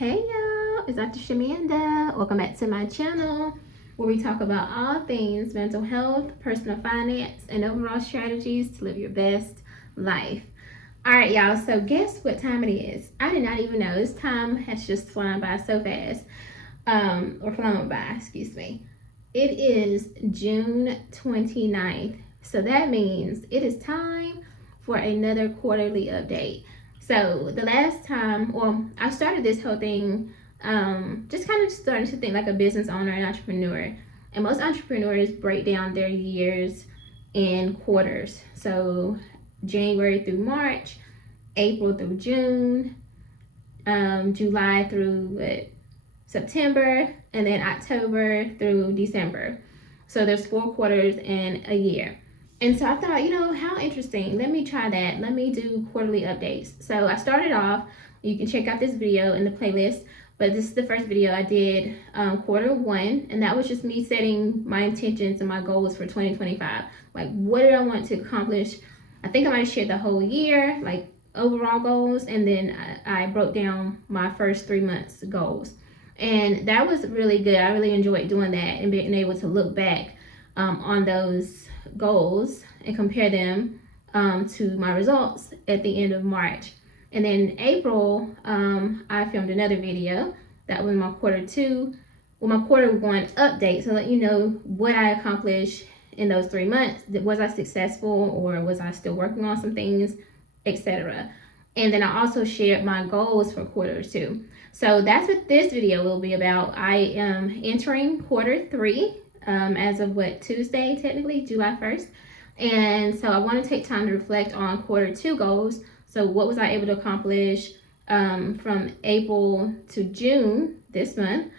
Hey y'all, it's Dr. Shamanda. Welcome back to my channel where we talk about all things mental health, personal finance, and overall strategies to live your best life. All right, y'all, so guess what time it is? I did not even know. This time has just flown by so fast. Or flown by, excuse me. It is June 29th. So that means it is time for another quarterly update. So the last time, well, I started this whole thing just kind of starting to think like a business owner and entrepreneur. And most entrepreneurs break down their years in quarters. So January through March, April through June, July through September, and then October through December. So there's 4 quarters in a year. And so I thought, how interesting. Let me try that. Let me do quarterly updates. So I started off, you can check out this video in the playlist, but this is the first video I did quarter 1, and that was just me setting my intentions and my goals for 2025. Like, what did I want to accomplish? I think I might have shared the whole year, like overall goals, and then I broke down my first 3 months goals. And that was really good. I really enjoyed doing that and being able to look back on those goals and compare them to my results at the end of March. And then April, I filmed another video. That was my quarter 1 update, so let you know what I accomplished in those 3 months. Was I successful, or was I still working on some things, etc. And then I also shared my goals for quarter 2. So that's what this video will be about. I am entering quarter 3 as of Tuesday, technically, July 1st. And so I want to take time to reflect on quarter 2 goals. So what was I able to accomplish from April to June this month?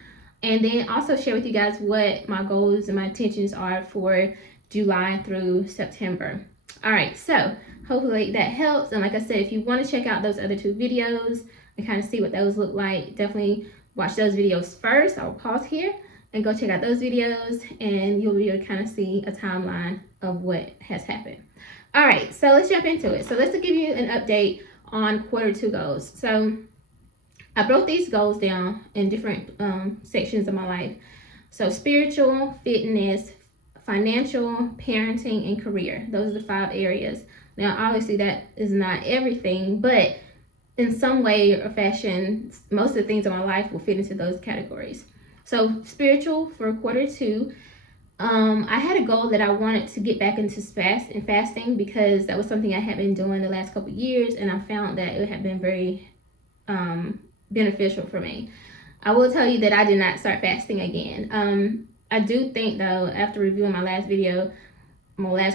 And then also share with you guys what my goals and my intentions are for July through September. All right, so hopefully that helps. And like I said, if you want to check out those other 2 videos and kind of see what those look like, definitely watch those videos first. I'll pause here and go check out those videos, and you'll be able to kind of see a timeline of what has happened. All right, so let's jump into it. So let's give you an update on quarter 2 goals. So I broke these goals down in different sections of my life. So spiritual, fitness, financial, parenting, and career. Those are the 5 areas. Now, obviously that is not everything, but in some way or fashion, most of the things in my life will fit into those categories. So spiritual for quarter 2, I had a goal that I wanted to get back into fasting, because that was something I had been doing the last couple of years, and I found that it had been very beneficial for me. I will tell you that I did not start fasting again. I do think, though, after reviewing my last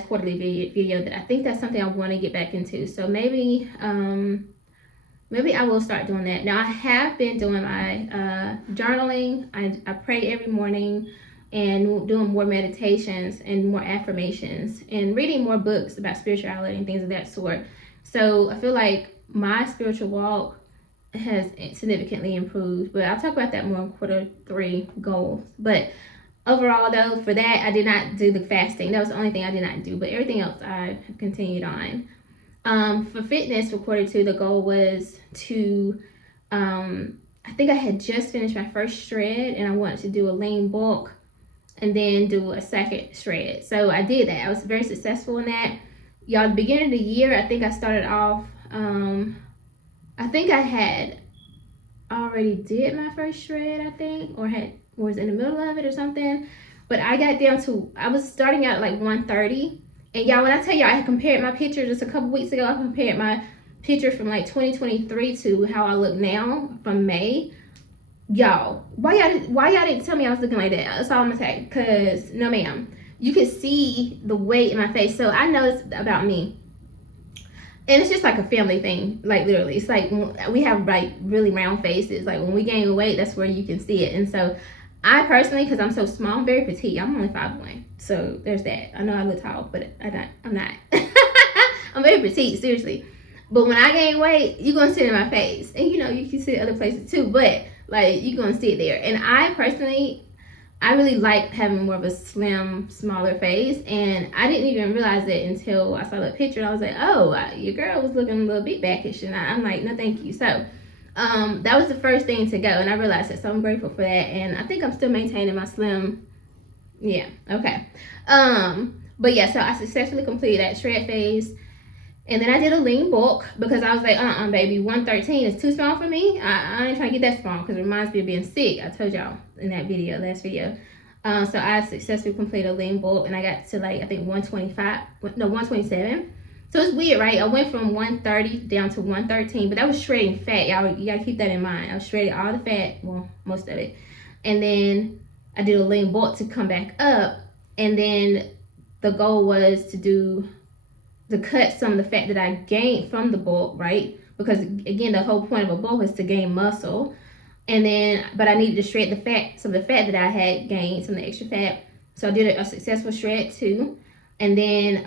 quarterly video, that I think that's something I want to get back into. So maybe I will start doing that. Now, I have been doing my journaling. I pray every morning, and doing more meditations and more affirmations, and reading more books about spirituality and things of that sort. So I feel like my spiritual walk has significantly improved, but I'll talk about that more in quarter 3 goals. But overall, though, for that, I did not do the fasting. That was the only thing I did not do, but everything else I have continued on. For fitness for quarter 2, the goal was to, I think I had just finished my first shred, and I wanted to do a lean bulk and then do a second shred. So I did that. I was very successful in that. Y'all, the beginning of the year, I think I started off, I think I had already did my first shred, I think, or was in the middle of it or something. But I got down to, I was starting out at like 130. And y'all, when I tell y'all I had compared my picture just a couple weeks ago, I compared my picture from like 2023 to how I look now from May. Y'all, why y'all didn't tell me I was looking like that? That's all I'm gonna say. Cause no ma'am, you could see the weight in my face. So I know it's about me, and it's just like a family thing. Like literally, it's like we have like really round faces. Like when we gain weight, that's where you can see it. And so I personally, because I'm so small, I'm very petite. I'm only 5'1", so there's that. I know I look tall, but I'm not. I'm very petite, seriously. But when I gain weight, you're gonna see it in my face, and you can see it other places too. But like, you're gonna see it there. And I personally, I really like having more of a slim, smaller face, and I didn't even realize it until I saw that picture. And I was like, oh, your girl was looking a little bit backish, and I'm like, no, thank you. So that was the first thing to go, and I realized it, so I'm grateful for that. And I think I'm still maintaining my slim. Yeah, okay. But yeah, so I successfully completed that shred phase. And then I did a lean bulk because I was like, baby, 113 is too small for me. I ain't trying to get that small because it reminds me of being sick. I told y'all in that video, last video. So I successfully completed a lean bulk, and I got to like, I think 127. So it's weird, right? I went from 130 down to 113, but that was shredding fat. Y'all, you gotta keep that in mind. I was shredding all the fat, well, most of it. And then I did a lean bulk to come back up. And then the goal was to cut some of the fat that I gained from the bulk, right? Because again, the whole point of a bulk is to gain muscle. And then, but I needed to shred the fat, some of the fat that I had gained, some of the extra fat. So I did a successful shred too. And then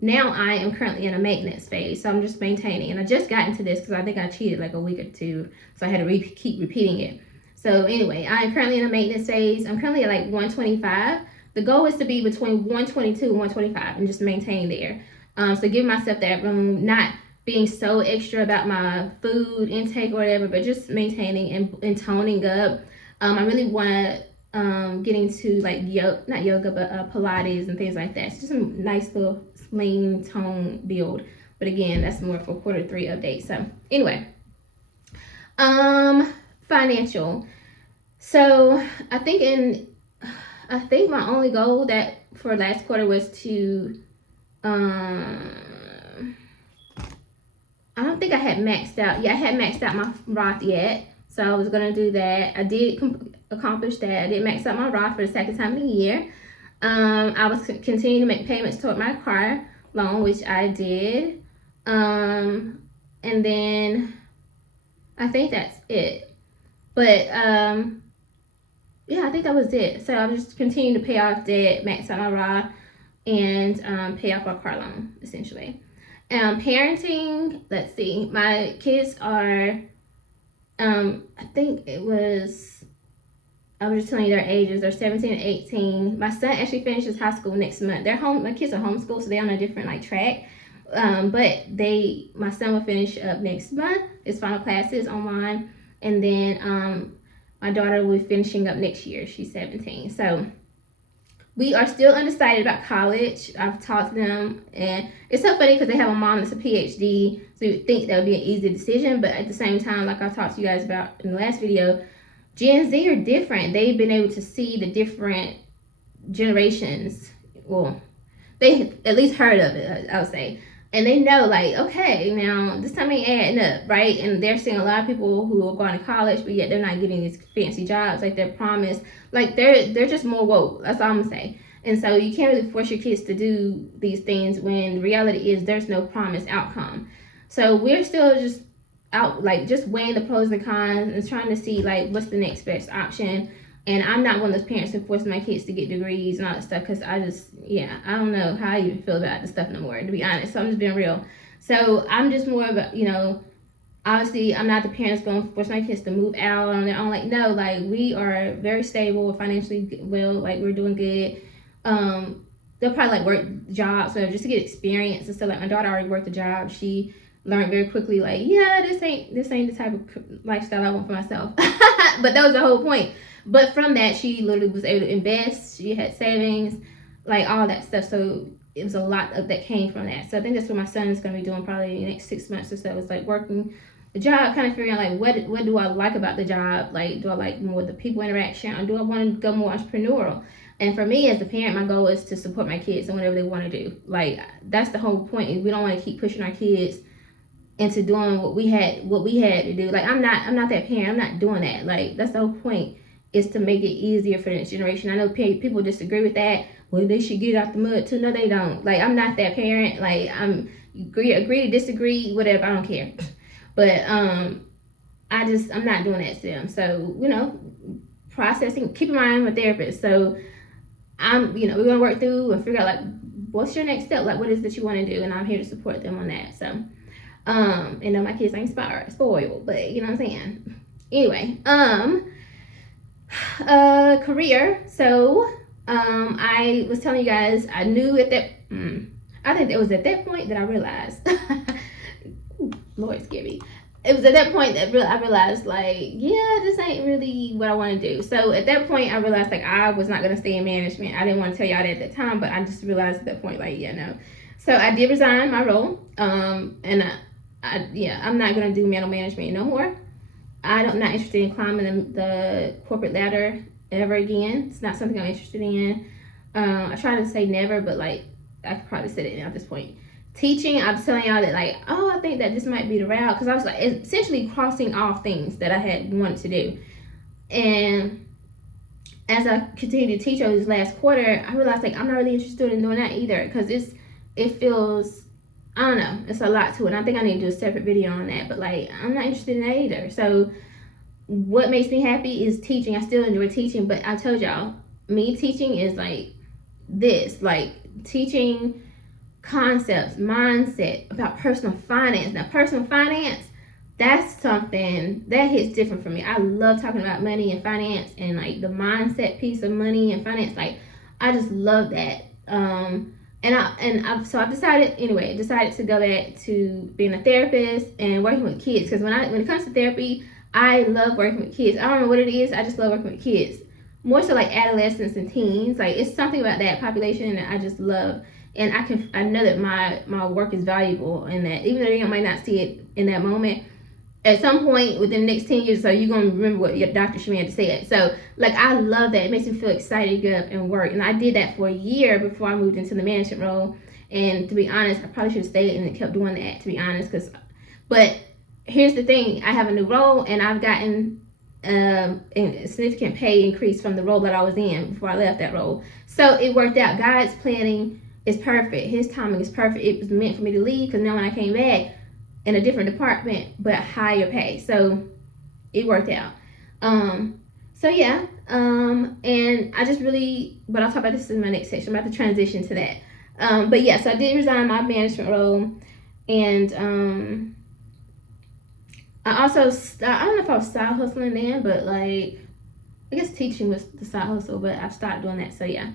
now I am currently in a maintenance phase. So I'm just maintaining. And I just got into this because I think I cheated like a week or two. So I had to keep repeating it. So anyway, I am currently in a maintenance phase. I'm currently at like 125. The goal is to be between 122 and 125 and just maintain there. So give myself that room, not being so extra about my food intake or whatever, but just maintaining and toning up. I really want to get into like not yoga, but Pilates and things like that. It's just a nice little lean tone build. But again, that's more for quarter 3 update. So anyway, financial. So I think my only goal that for last quarter was to I don't think I had maxed out. Yeah, I hadn't maxed out my Roth yet. So I was going to do that. I did accomplish that. I did max out my Roth for the second time in a year. I was continuing to make payments toward my car loan, which I did. And then I think that's it. But yeah, I think that was it. So I was just continuing to pay off debt, max out my Roth, and pay off our car loan, essentially. Parenting, let's see, my kids are, I think I was just telling you their ages. They're 17 and 18. My son actually finishes high school next month. My kids are homeschooled, so they're on a different like track. But my son will finish up next month, his final classes online. And then my daughter will be finishing up next year. She's 17. So we are still undecided about college. I've talked to them, and it's so funny because they have a mom that's a PhD, so you would think that would be an easy decision, but at the same time, like I talked to you guys about in the last video, Gen Z are different. They've been able to see the different generations. Well, they at least heard of it, I would say. And they know, like, okay, now this time ain't adding up, right? And they're seeing a lot of people who are going to college, but yet they're not getting these fancy jobs like they're promised. Like, they're just more woke. That's all I'm gonna say. And so you can't really force your kids to do these things when the reality is there's no promised outcome. So we're still just out, like, just weighing the pros and cons and trying to see, like, what's the next best option. And I'm not one of those parents who force my kids to get degrees and all that stuff, because I don't know how I even feel about this stuff no more, to be honest. So I'm just being real. So I'm just more of a, obviously I'm not the parent that's going to force my kids to move out on their own. Like, no, like, we are very stable, we're financially well, like, we're doing good. They'll probably, like, work jobs, so just to get experience and stuff. Like, my daughter already worked a job. She learned very quickly, like, yeah, this ain't the type of lifestyle I want for myself. But that was the whole point. But from that, she literally was able to invest. She had savings, like all that stuff. So it was a lot of that came from that. So I think that's what my son is going to be doing probably in the next 6 months or so. It's like working the job, kind of figuring out like what do I like about the job? Like, do I like more the people interaction, or do I want to go more entrepreneurial? And for me as a parent, my goal is to support my kids in whatever they want to do. Like, that's the whole point. We don't want to keep pushing our kids into doing what we had to do. Like, I'm not that parent. I'm not doing that. Like, that's the whole point, is to make it easier for the next generation. I know people disagree with that. Well, they should get out the mud too. No, they don't. Like, I'm not that parent. Like, agree to disagree, whatever. I don't care. But I'm not doing that to them. So, processing. Keep in mind, I'm a therapist. So we're gonna work through and figure out, like, what's your next step? Like, what is it that you want to do? And I'm here to support them on that. So, and my kids ain't spoiled, but you know what I'm saying. Anyway, career. So I was telling you guys, I knew at that I think it was at that point that I realized Lord, scary. it was at that point that I realized, like, yeah, this ain't really what I want to do. So at that point, I realized, like, I was not going to stay in management. I didn't want to tell y'all that at that time, but I just realized at that point, like, yeah, no. So I did resign my role, and I'm not going to do middle management no more. I'm not interested in climbing the corporate ladder ever again. It's not something I'm interested in. I try to say never, but, like, I could probably say it at this point. Teaching, I was telling y'all that, like, oh, I think that this might be the route, because I was, like, essentially crossing off things that I had wanted to do. And as I continued to teach over this last quarter, I realized, like, I'm not really interested in doing that either, because it feels, I don't know, it's a lot to it. I think I need to do a separate video on that, but, like, I'm not interested in that either. So what makes me happy is teaching. I still enjoy teaching, but I told y'all, me teaching is like this, like teaching concepts, mindset about personal finance. Now, personal finance, that's something that hits different for me. I love talking about money and finance, and like the mindset piece of money and finance. Like, I just love that. I've decided to go back to being a therapist and working with kids, because when it comes to therapy, I love working with kids. I don't know what it is. I just love working with kids. More so like adolescents and teens. Like, it's something about that population that I just love. And I know that my work is valuable in that, even though you might not see it in that moment, at some point within the next 10 years or so, you're going to remember what your Dr. Shamanda said. So, like, I love that. It makes me feel excited to get up and work. And I did that for a year before I moved into the management role. And to be honest, I probably should have stayed and kept doing that, to be honest. But here's the thing. I have a new role, and I've gotten a significant pay increase from the role that I was in before I left that role. So it worked out. God's planning is perfect. His timing is perfect. It was meant for me to leave, because now when I came back in a different department but higher pay, so it worked out. So yeah, and I just really, but I'll talk about this in my next section. I'm about to transition to that. But yeah, so I did resign my management role, and I also, I don't know if I was side hustling then, but like, I guess teaching was the side hustle, but I've stopped doing that, so yeah.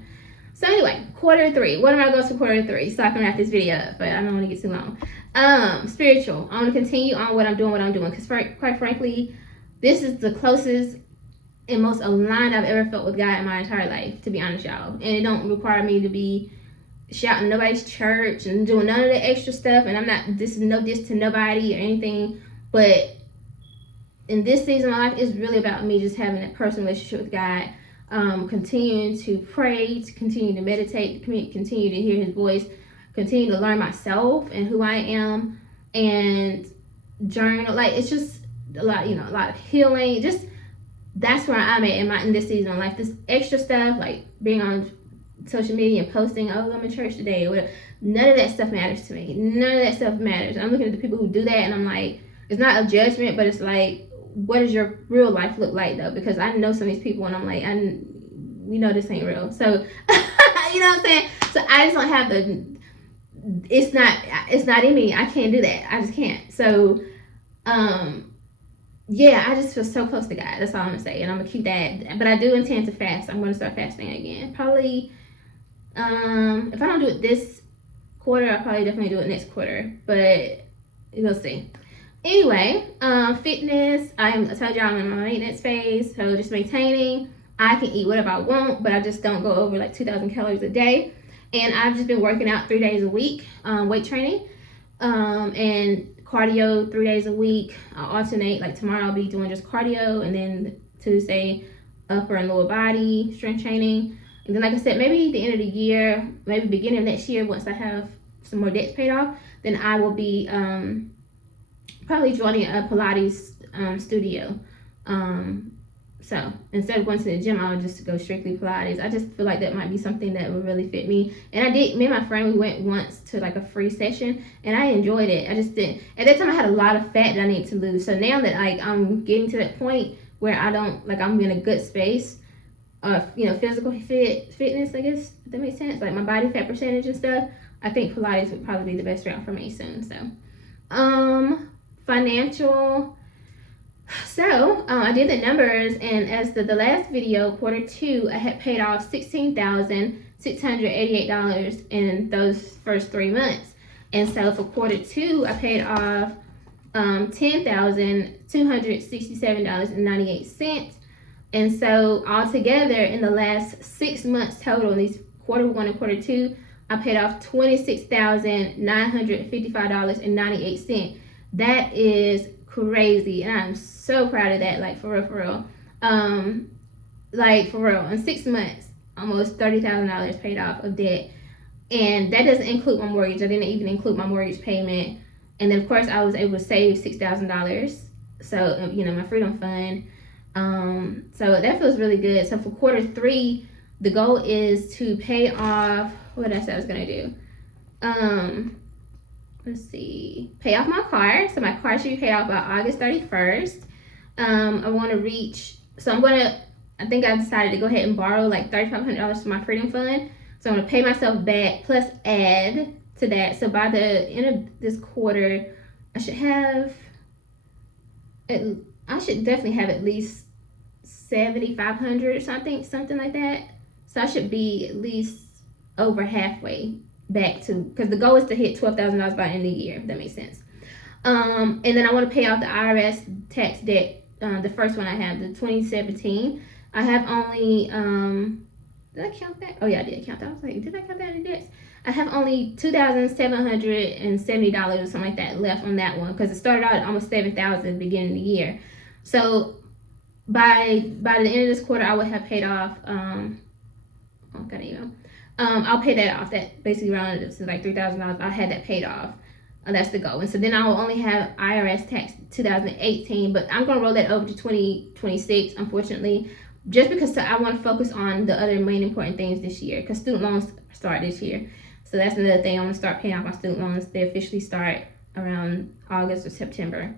So anyway, quarter 3. What am I going to go to quarter 3? So I can wrap this video up, but I don't want to get too long. Spiritual. I want to continue on what I'm doing, because quite frankly, this is the closest and most aligned I've ever felt with God in my entire life, to be honest, y'all. And it don't require me to be shouting nobody's church and doing none of the extra stuff, and I'm not, this is no diss to nobody or anything, but in this season of my life, it's really about me just having a personal relationship with God, continuing to pray, to continue to meditate, to continue to hear his voice, continue to learn myself and who I am, and journal. Like, it's just a lot of healing. Just, that's where I'm at in this season of life. This extra stuff, like being on social media and posting, oh, I'm in church today, or whatever, none of that stuff matters to me. None of that stuff matters. I'm looking at the people who do that, and I'm like, it's not a judgment, but it's like, what does your real life look like, though? Because I know some of these people, and I'm like, we know this ain't real. So, you know what I'm saying? So I just don't have it's not in me. I can't do that. I just can't. So, yeah, I just feel so close to God. That's all I'm gonna say, and I'm gonna keep that. But I do intend to fast. I'm gonna start fasting again. Probably, if I don't do it this quarter, I'll probably definitely do it next quarter. But we'll see. Anyway, fitness, I told y'all I'm in my maintenance phase, so just maintaining. I can eat whatever I want, but I just don't go over like 2,000 calories a day. And I've just been working out 3 days a week, weight training, and cardio 3 days a week. I'll alternate, like tomorrow I'll be doing just cardio, and then Tuesday, upper and lower body strength training. And then, like I said, maybe the end of the year, maybe beginning of next year, once I have some more debts paid off, then I will be, probably joining a Pilates studio. So instead of going to the gym, I would just go strictly Pilates. I just feel like that might be something that would really fit me. And me and my friend, we went once to like a free session, and I enjoyed it. I just didn't, at that time I had a lot of fat that I needed to lose. So now that like I'm getting to that point where I don't, like, I'm in a good space of, physical fitness, I guess, if that makes sense, like my body fat percentage and stuff, I think Pilates would probably be the best route for me soon. So, financial. So I did the numbers, and as the last video, quarter 2, I had paid off $16,688 in those first 3 months. And so for quarter 2, I paid off $10,267.98. And so altogether in the last 6 months total, in these Q1 and Q2, I paid off $26,955.98. That is crazy, and I'm so proud of that. Like for real. Like for real, in 6 months, almost $30,000 paid off of debt, and that doesn't include my mortgage. I didn't even include my mortgage payment, and then of course I was able to save $6,000. So my freedom fund. So that feels really good. So for Q3, the goal is to pay off. What did I say I was gonna do? Let's see. Pay off my car. So my car should be paid off by August 31st. I want to reach. So I think I decided to go ahead and borrow like $3,500 from my freedom fund. So I'm gonna pay myself back plus add to that. So by the end of this quarter, I should definitely have at least $7,500 or something like that. So I should be at least over halfway back to, because the goal is to hit $12,000 by the end of the year, if that makes sense. And then I want to pay off the IRS tax debt, the first one I have, the 2017. I have only, did I count that? Oh yeah, I did count that. I was like, did I count that in debts? I have only $2,770 or something like that left on that one, because it started out at almost $7,000 at the beginning of the year. So by the end of this quarter, I would have paid off. I'll pay that off. That basically rounded up to like $3,000. I had that paid off. That's the goal. And so then I will only have IRS tax 2018, but I'm gonna roll that over to 2026. Unfortunately, just because I want to focus on the other main important things this year, because student loans start this year. So that's another thing. I'm gonna start paying off my student loans. They officially start around August or September.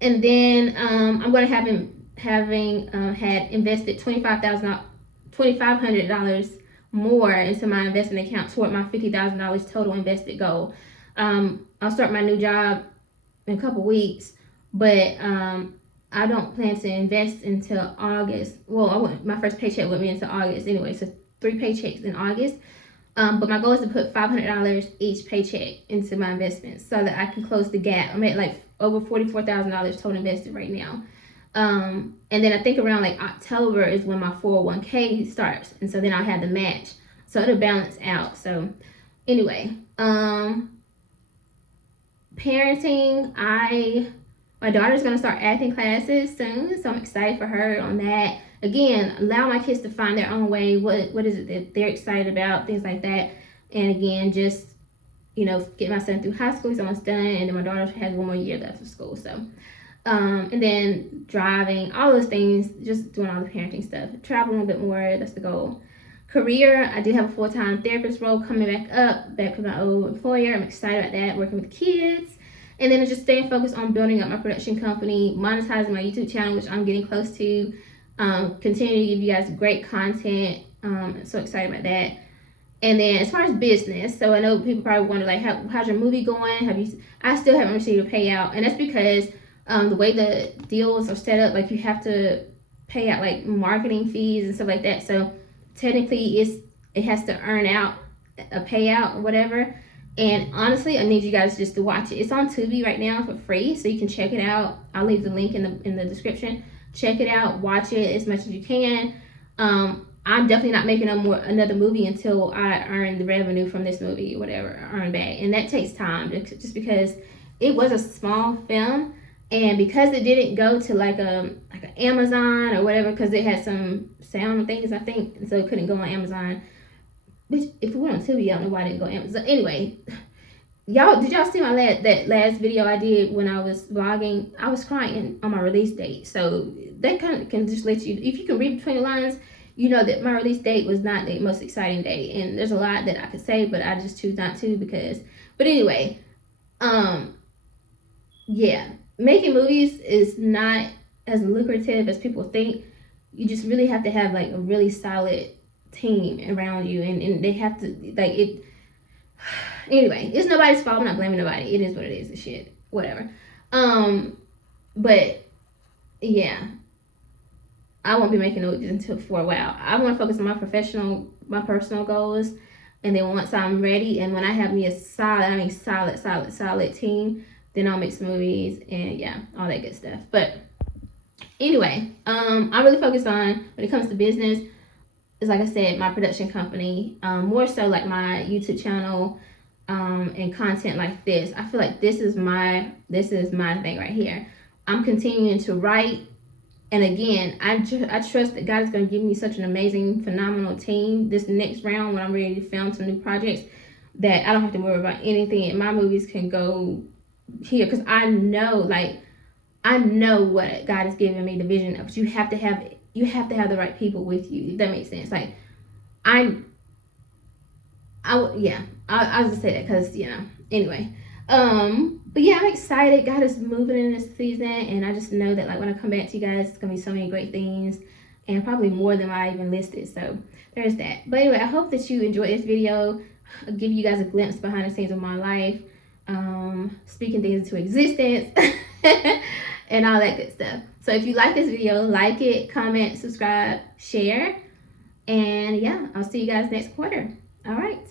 And then I'm gonna have having had invested $2,500 more into my investment account toward my $50,000 total invested goal. I'll start my new job in a couple weeks, but I don't plan to invest until August. Well, my first paycheck would be until August anyway, so 3 paychecks in August. But my goal is to put $500 each paycheck into my investments so that I can close the gap. I'm at like over $44,000 total invested right now. And then I think around like October is when my 401k starts, and so then I'll have the match, so it'll balance out. So anyway, parenting, my daughter's gonna start acting classes soon, so I'm excited for her on that. Again, allow my kids to find their own way. What is it that they're excited about, things like that. And again, just get my son through high school. He's almost done, and then my daughter has 1 more year left of school. So and then driving, all those things, just doing all the parenting stuff. Travel a little bit more, that's the goal. Career, I do have a full-time therapist role coming back with my old employer. I'm excited about that, working with kids. And then just staying focused on building up my production company, monetizing my YouTube channel, which I'm getting close to. Continue to give you guys great content. I'm so excited about that. And then as far as business, so I know people probably wonder, like, how's your movie going? I still haven't received a payout, and that's because the way the deals are set up, like you have to pay out like marketing fees and stuff like that. So technically it has to earn out a payout or whatever. And honestly, I need you guys just to watch it. It's on Tubi right now for free, so you can check it out. I'll leave the link in the description. Check it out, watch it as much as you can. I'm definitely not making another movie until I earn the revenue from this movie, whatever, earn back. And that takes time, just because it was a small film, and because it didn't go to like an Amazon or whatever, because it had some sound things, I think, so it couldn't go on Amazon. Which, if it went on Tubi, I don't know why I didn't go on Amazon. Anyway, did y'all see that last video I did when I was vlogging? I was crying on my release date. So that kind of can just let you, if you can read between the lines, you know that my release date was not the most exciting day. And there's a lot that I could say, but I just choose not to but anyway, yeah, making movies is not as lucrative as people think. You just really have to have like a really solid team around you, and they have to like it. Anyway, it's nobody's fault. I'm not blaming nobody. It is what it is. It's shit, whatever. But yeah, I won't be making movies until for a while. I want to focus on my personal goals, and then once I'm ready, and when I have me a solid team, Then I'll make some movies and yeah, all that good stuff. But anyway, I really focus on, when it comes to business, is like I said, my production company, more so like my YouTube channel, and content like this. I feel like this is my thing right here. I'm continuing to write, and again, I trust that God is going to give me such an amazing, phenomenal team this next round when I'm ready to film some new projects, that I don't have to worry about anything, and my movies can go here, because I know what God has given me, the vision of. But you have to have the right people with you, if that makes sense. Like I'll just say that because anyway. But yeah, I'm excited. God is moving in this season, and I just know that like when I come back to you guys, it's gonna be so many great things, and probably more than what I even listed. So there's that. But anyway, I hope that you enjoyed this video. I'll give you guys a glimpse behind the scenes of my life, speaking things into existence, and all that good stuff. So if you like this video, like it, comment, subscribe, share, and yeah, I'll see you guys next quarter. All right.